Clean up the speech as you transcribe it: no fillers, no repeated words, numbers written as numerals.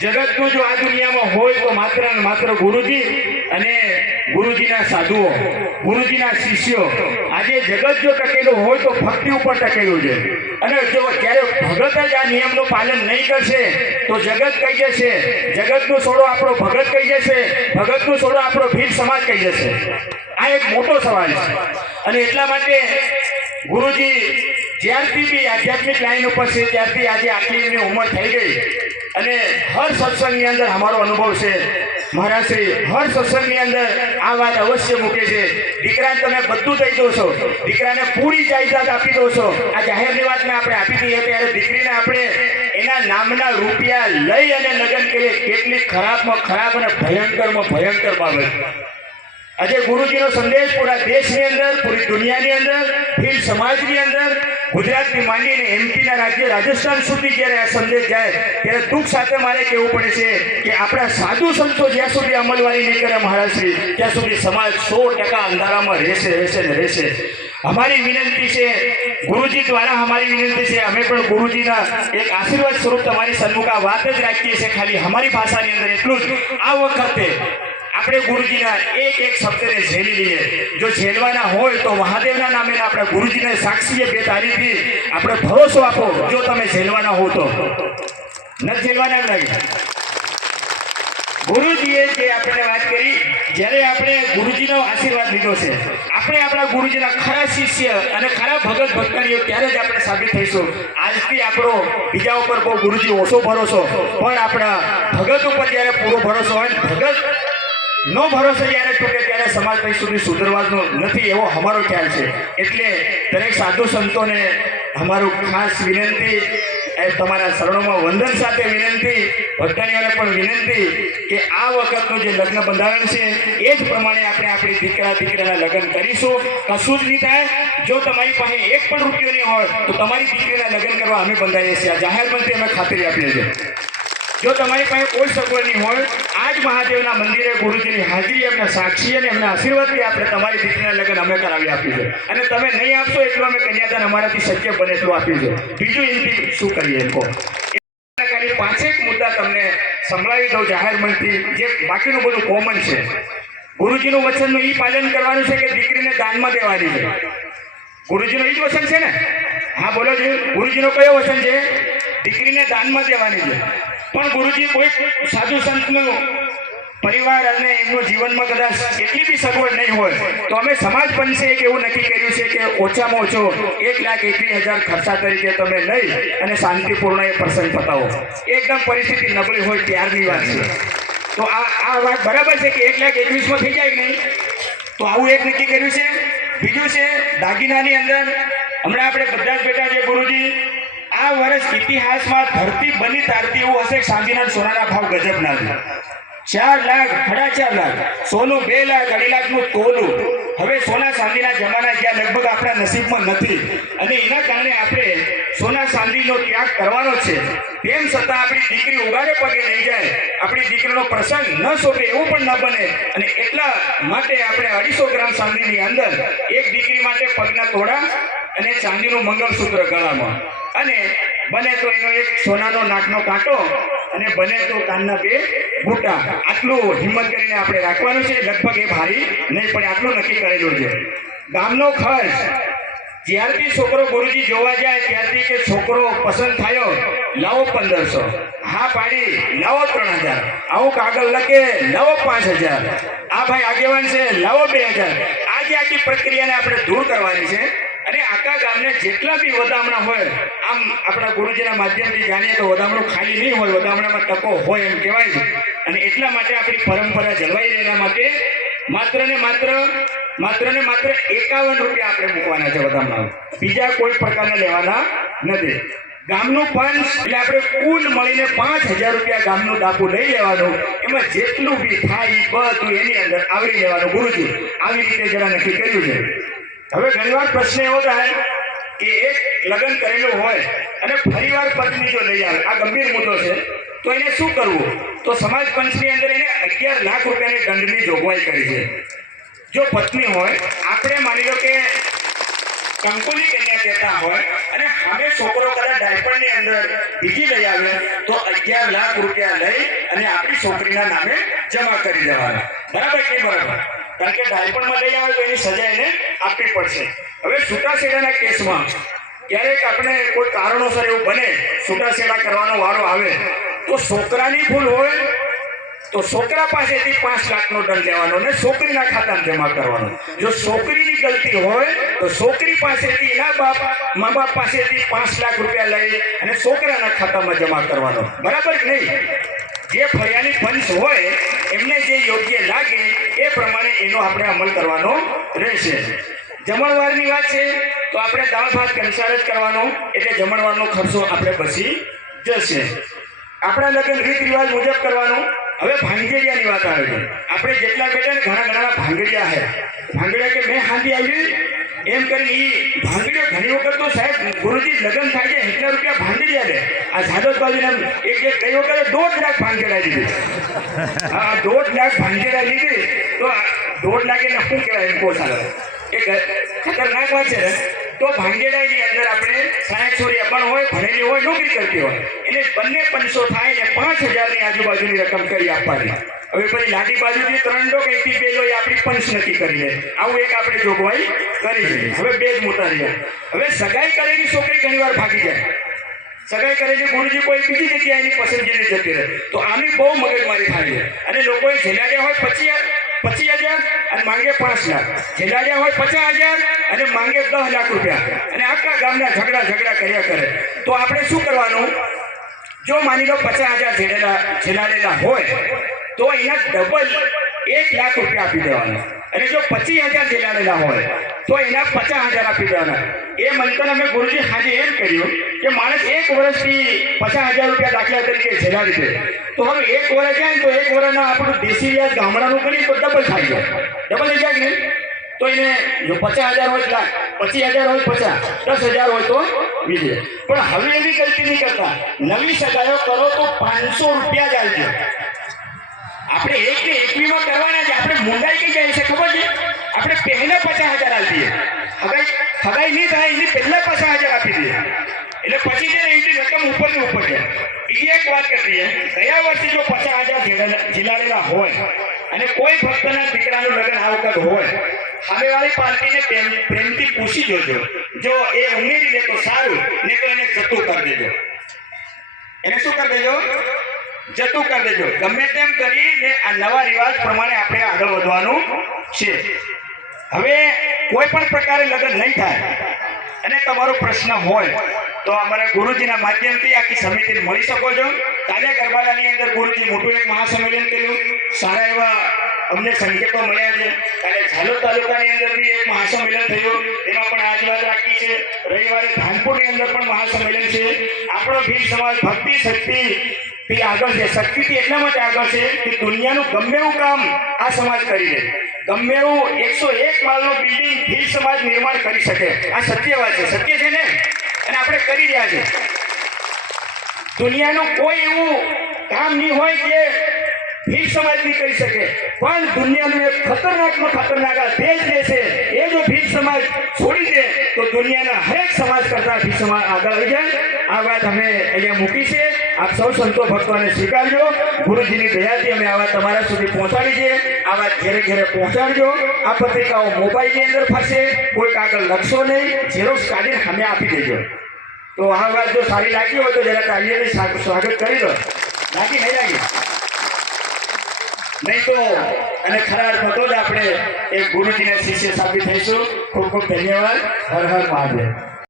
જગતનું જો આ દુનિયામાં હોય તો માત્ર ને માત્ર ગુરુજી અને ગુરુજીના સાધુઓ, ગુરુજીના શિષ્યો. આજે જગત જો ટકેલું હોય તો ભક્તિ ઉપર ટકેલું છે. અને જો જ્યારે ભગત જ આ નિયમનું પાલન નહીં કરશે તો જગત કહી જશે, જગતનું છોડો આપણો ભગત કહી જશે, ભગતનું છોડો આપણો ભીલ સમાજ કહી જશે. આ એક મોટો સવાલ છે. અને એટલા માટે ગુરુજી જ્યારથી બી આધ્યાત્મિક લાઈન ઉપર છે ત્યારથી આજે આટલી એમની ઉંમર થઈ ગઈ અને હર સત્સંગની અંદર અમારો અનુભવ છે. મહારાજશ્રી હર સત્સંગની અંદર આ વાત અવશ્ય મૂકે છે. દીકરાને તમે બધું દઈ દો છો, દીકરાને પૂરી જાયદાદ આપી દો છો. આ જાહેરની વાતને આપણે આપી દઈએ ત્યારે દીકરીને આપણે એના નામના રૂપિયા લઈ અને લગ્ન કરીએ. કેટલી ખરાબમાં ખરાબ અને ભયંકરમાં ભયંકર બાબત. આજે ગુરુજીનો સંદેશ પૂરા દેશની અંદર, પૂરી દુનિયાની અંદર, ભીલ સમાજની અંદર, ગુજરાતથી માંડીને એમપીના રાજ્ય રાજસ્થાન સુધી જ્યારે આ સંદેશ જાય ત્યારે દુઃખ સાથે મારે કહેવું પડે છે કે આપણા સાધુ સંતો જ્યાં સુધી અમલવારી નહીં કરે મહારાજશ્રી, ત્યાં સુધી સમાજ 100% અંધારામાં રહેશે ને રહેશે. અમારી વિનંતી છે, ગુરુજી દ્વારા અમારી વિનંતી છે, અમે પણ ગુરુજીના એક આશીર્વાદ સ્વરૂપ તમારી સન્મુખ આ વાત જ રાખીએ છીએ, ખાલી અમારી ભાષાની અંદર એટલું જ. આ વખતે આપણે ગુરુજીના એક એક શબ્દને ઝેલી લઈએ. જો ઝેલવાના હોય તો મહાદેવના નામે આપણે ગુરુજીને સાક્ષીએ 2 તારીખથી આપણે ભરોસો આપો. જો તમે ઝેલવાના હો તો નથી ઝેલવાના લાગે. ગુરુજીએ જે આપણે વાત કરી, જ્યારે આપણે ગુરુજીનો આશીર્વાદ લીધો છે, આપણે આપણા ગુરુજીના ખરા શિષ્ય અને ખરા ભગત ભક્તનીઓ ત્યારે જ આપણે સાબિત થઈશું. આજથી આપણો બીજા ઉપર બહુ ગુરુજી ઓછો ભરોસો, પણ આપણા ભગત ઉપર જ્યારે પૂરો ભરોસો હોય, ભગત નો ભરોસો જ્યારે તૂટે ત્યારે સમાજ કઈ સુધી સુધરવાનો નથી, એવો અમારો ખ્યાલ છે. એટલે દરેક સાધુ સંતોને અમારું ખાસ વિનંતી, તમારા શરણોમાં વંદન સાથે વિનંતી, ભક્તનીઓને પણ વિનંતી કે આ વખતનું જે લગ્ન બંધારણ છે એ જ પ્રમાણે આપણે આપણી દીકરાના લગ્ન કરીશું. કશું જ નહીં થાય. જો તમારી પાસે એક પણ રૂપિયો નહીં હોય તો તમારી દીકરીના લગ્ન કરવા અમે બંધાઈએ છીએ. આ જાહેર મંત્રી અમે ખાતરી આપીએ છીએ. જો તમારી પાસે કોઈ સગવડ નહીં હોય, આજ મહાદેવના મંદિરે ગુરુજીની હાજરી એમના સાક્ષી અને એમના આશીર્વાદથી આપણે તમારી દીકરીના લગ્ન અમે કરાવી આપ્યું છે. અને તમે નહીં આપશો એટલું અમે કન્યાદાન અમારાથી શક્ય બને એટલું આપ્યું છે. બીજું એમથી શું કરીએ કહો. ખાલી 5 મુદ્દા તમને સંભળાવી દઉં જાહેર મંત્રી, જે બાકીનું બધું કોમન છે. ગુરુજીનું વચનનું એ પાલન કરવાનું છે કે દીકરીને દાનમાં દેવાની છે. ગુરુજીનો એ જ વચન છે ને? હા બોલો છે. ગુરુજીનો કયો વચન છે? દીકરીને દાનમાં દેવાની છે. પણ ગુરુજી કોઈ સાધુ સંતનું પરિવાર અને એમનું જીવનમાં કદાચ એટલી બી સગવડ નહીં હોય તો અમે સમાજ પંચે એક એવું નક્કી કર્યું છે કે ઓછામાં ઓછો 1,21,000 ખર્ચા તરીકે તમે લઈ અને શાંતિપૂર્ણ એ પ્રસંગ પતાવો. એકદમ પરિસ્થિતિ નબળી હોય ત્યારની વાત છે. તો આ વાત બરાબર છે કે 1,21,000 થઈ જાય કે નહીં? તો આવું એક નક્કી કર્યું છે. બીજું છે દાગીનાની અંદર હમણાં આપણે બધા જ બેઠા છે. ગુરુજી આ વર્ષ ઇતિહાસમાં ધરતી બની તારતી એવું હશે કે ચાંદીના સોનાના ભાવ ગજબના છે. 4 લાખ, 4.5 લાખ, સોનું 2 લાખ, 2.5 લાખનું તોલું. હવે સોના ચાંદીના જમાના જ્યાં લગભગ આપણા નસીબમાં નથી અને એના કારણે આપણે સોના ચાંદીનો ત્યાગ કરવાનો છે. તેમ છતાં આપણી દીકરી ઉગાડે પગે નહીં જાય, આપણી દીકરીનો પ્રસંગ ન શોભે એવું પણ ન બને. અને એટલા માટે આપણે 250 ગ્રામ ચાંદીની અંદર એક દીકરી માટે પગના તોડા અને ચાંદીનું મંગળસૂત્ર ગળામાં, અને બને તો એનો એક સોનાનો નાકનો કાંટો અને બને તો કાનના 2 બુટા. આટલું હિંમત કરીને આપણે રાખવાનું છે. લગભગ એ ભારી નહીં પડે, આટલું નક્કી કરેલું છે. ગામનો ખર્ચ જ્યારથી છોકરો ગુરુજી જોવા જાય ત્યારથી કે છોકરો પસંદ થયો લાવો 1500, હા પાડી લાવો 3000, આવું કાગળ લખે લાવો 5000, આ ભાઈ આગેવાન છે લાવો 2000. આજે આખી પ્રક્રિયાને આપણે દૂર કરવાની છે. અને આખા ગામને જેટલા બી વધામણા હોય, આમ આપણા ગુરુજીના માધ્યમથી જાણીએ તો વધામણું ખાલી નહીં હોય, વધામણામાં ટકો હોય એમ કહેવાય છે. અને એટલા માટે આપણી પરંપરા જળવાઈ રહે એના માટે માત્ર ને માત્ર 51 રૂપિયા આપણે મૂકવાના છે વધામણા. બીજા કોઈ પ્રકારના લેવાના નથી. ગામનું પંચ એટલે આપણે કુલ મળીને 5000 રૂપિયા ગામનું ડાકુ લઈ લેવાનું. એમાં જેટલું બી થાય બધું એની અંદર આવરી લેવાનું. ગુરુજી આવી રીતે જરા નક્કી કર્યું છે. હવે ઘણીવાર પ્રશ્ન એવો થાય કે એક લગ્ન કરેલું હોય અને ફરીવાર પત્ની જો લઈ આવે, આ ગંભીર મુદ્દો છે, તો એને શું કરવું? તો સમાજ પંચની અંદર એને 11 લાખ રૂપિયાની દંડની જોગવાઈ કરી છે. જો પત્ની હોય, આપણે માની લો કે કંકોની કન્યા દેતા હોય અને સામે છોકરો કદાચ ડાયપરની અંદર બીજી લઈ આવે તો 11 લાખ રૂપિયા લઈ અને આપણી છોકરીના નામે જમા કરી દેવાના. બરાબર કે બરાબર? કારણ કે ડાયપરમાં લઈ આવે તો એની સજા એને આપવી પડશે. હવે છૂટાછેડાના કેસમાં ક્યારેક આપણે કોઈ કારણોસર એવું બને છૂટાછેડા કરવાનો વારો આવે તો છોકરાની ભૂલ હોય તો છોકરા પાસેથી 5 લાખનો દંડ લેવાનો અને છોકરીના ખાતામાં જમા કરવાનો. જો છોકરીની ગલતી હોય તો છોકરી પાસેથી એના મા બાપ પાસેથી 5 લાખ રૂપિયા લઈ અને છોકરાના ખાતામાં જમા કરવાનો. બરાબર કે નહીં? જે ફરિયાદી પંચ હોય એમને જે યોગ્ય લાગે એ પ્રમાણે એનો આપણે અમલ કરવાનો રહેશે. જમણવારની વાત છે તો આપણે દાળ ભાત કંસાર જ કરવાનો એટલે જમણવારનો ખર્ચો આપણે બચી જશે. આપણા લગ્ન રીત રિવાજ મુજબ કરવાનું. હવે ભાંગેડિયાની વાત આવે છે. આપણે જેટલા બેટા ને ઘણા ભાંગડિયા છે. ભાંગડિયા કે મેં હાંડી આવી એમ કરીને એ ભાંગડીઓ ઘણી વખત તો સાહેબ ગુરુજી લગ્ન થાય છે એટલા રૂપિયા ભાંગડિયા દે. આ ઝાદોદ બાજુ એક ગઈ વખતે 2.5 લાખ ભાંગેડા લીધી. હા 2.5 લાખ ભાંગેડા લીધી તો 2.5 લાખ એટલે શું કહેવાય એમ કોસાલો એ ખતરનાક વાત છે. તો ભાંગેડાની અંદર આપણે 60 છોરી અપણ હોય ભણેલી હોય નોકરી કરતી હોય એટલે બંને 500 થાય ને 5000 ની આજુબાજુની રકમ કરી આપવાની. હવે પછી લાડી બાજુથી 3 ડોક એકથી 2 લો એ આપણી પંચ નક્કી કરી લે. આવું એક આપણે જોગવાઈ કરી છે. હવે 2 જ મોટા રહ્યા. હવે સગાઈ કરેલી છોકરી ઘણીવાર ભાગી જાય. સગાઈ કરેલી ગુરુજી કોઈ બીજી જગ્યાએ એની પસંદગીની જતી રહે તો આની બહુ મગજમારી થાય છે. અને લોકોએ ઝેલાડ્યા હોય 25,000 અને માંગે 5 લાખ. ઝેલાડ્યા હોય 50,000 અને માંગે 10 લાખ રૂપિયા અને આખા ગામના ઝઘડા કર્યા કરે. તો આપણે શું કરવાનું? જો માની લો 50,000 ઝેલાડેલા હોય તો એના ડબલ 1 લાખ રૂપિયા આપી દેવાના. અને જો 25,000 ઝેલાડેલા હોય તો એના 50,000 આપી દેવાના. એ મંતન અમે ગુરુજી આજે એમ કર્યું કે માણસ 1 વર્ષથી 50,000 રૂપિયા દાખલા તરીકે ઝેલાડી દે તો હવે 1 વર્ષ જાય તો 1 વર્ષના આપણું દેશી વ્યાજ ગામડાનું કરીએ તો ડબલ થઈ જાય. ડબલ થઈ જાય કે નહીં? તો એને જો 50,000 હોય લાખ, 25,000 હોય 50, 10,000 હોય તો બીજે. પણ હવે એવી ગલતી નહીં કરતા. નવી સગાઈઓ કરો તો 500 રૂપિયા જ આવજો. આપણે 1 ને 21 કરવાના છે. આપણે મુંડાઈ કઈ જાય છે ખબર છે? આપણે પહેલા 50,000 આપી દઈએ. હગાઈ નહીં થાય એની પહેલા 50,000 આપી દઈએ એટલે પછી છે ને એની રકમ ઉપરની ઉપર જાય. બીજી એક વાત કરીએ, ગયા વર્ષે જો 50,000 ઝીલાડેલા હોય અને કોઈ ભક્તના દીકરાનું લગ્ન આ વખત હોય, સામેવાળી પાર્ટીને પ્રેમથી પૂછી જોજો. જો એ ઉમેરી લે તો સારું, નહીં તો એને જતું કરી દેજો. એને શું કરી દેજો? જતું કરી દેજો. ગમે તેમ કરીને આ નવા રિવાજ પ્રમાણે આપણે આગળ વધવાનું છે. હવે કોઈ પણ પ્રકારે લગ્ન નહીં થાય અને તમારો પ્રશ્ન હોય તો અમારા ગુરુજીના માધ્યમથી આખી સમિતિને મળી શકો છો. કાલે ગરબાડાની અંદર ગુરુજી મોટું એક મહાસંમેલન કર્યું. સારા એવા અમને સંકેતો મળ્યા છે. કાલે ઝાલોદ તાલુકાની અંદર બી એક મહાસંમેલન થયું, એમાં પણ આજવાદ રાખી છે. રવિવારે ધાનપુરની અંદર પણ મહાસંમેલન છે. આપણો ભીલ સમાજ ભક્તિ શક્તિ આગળ છે. શક્તિથી એટલા માટે આગળ છે કે દુનિયાનું ગમે એવું કામ આ સમાજ કરી લે. ગમે એવું 101 માળનો બિલ્ડિંગ ભીલ સમાજ નિર્માણ કરી શકે. આ સત્ય વાત છે. સત્ય છે ને? અને આપણે કરી રહ્યા છે. દુનિયાનું કોઈ એવું કામ નહીં હોય કે ભીલ સમાજ નહીં કરી શકે, પણ દુનિયાનું એક ખતરનાક દેશ છે. એ જો ભીલ સમાજ છોડી દે તો દુનિયાના હરેક સમાજ કરતા ભીલ સમાજ આગળ આવી જાય. આ વાત અમે અહીંયા મૂકી છે. આપ સૌ સંતો ભક્તોને સ્વીકારજો. ગુરુજીની દયાથી અમે આ વાત તમારા સુધી પહોંચાડી છે. આ વાત ઘેરે પહોંચાડજો. આ પત્રિકાઓ મોબાઈલની અંદર ફરશે. કોઈ કાગળ લખશો નહીં, ઝેરોક્ષ કાઢીને અમે આપી દેજો. તો આ વાત જો સારી લાગી હોય તો જરા તાલીઓથી સ્વાગત કરી લો. લાગી નહીં લાગી? નહીં તો અને ખરા અર્થમાં તો જ આપણે એક ગુરુજીના શિષ્ય સાબિત થઈશું. ખૂબ ખૂબ ધન્યવાદ. હર હર મહાદેવ.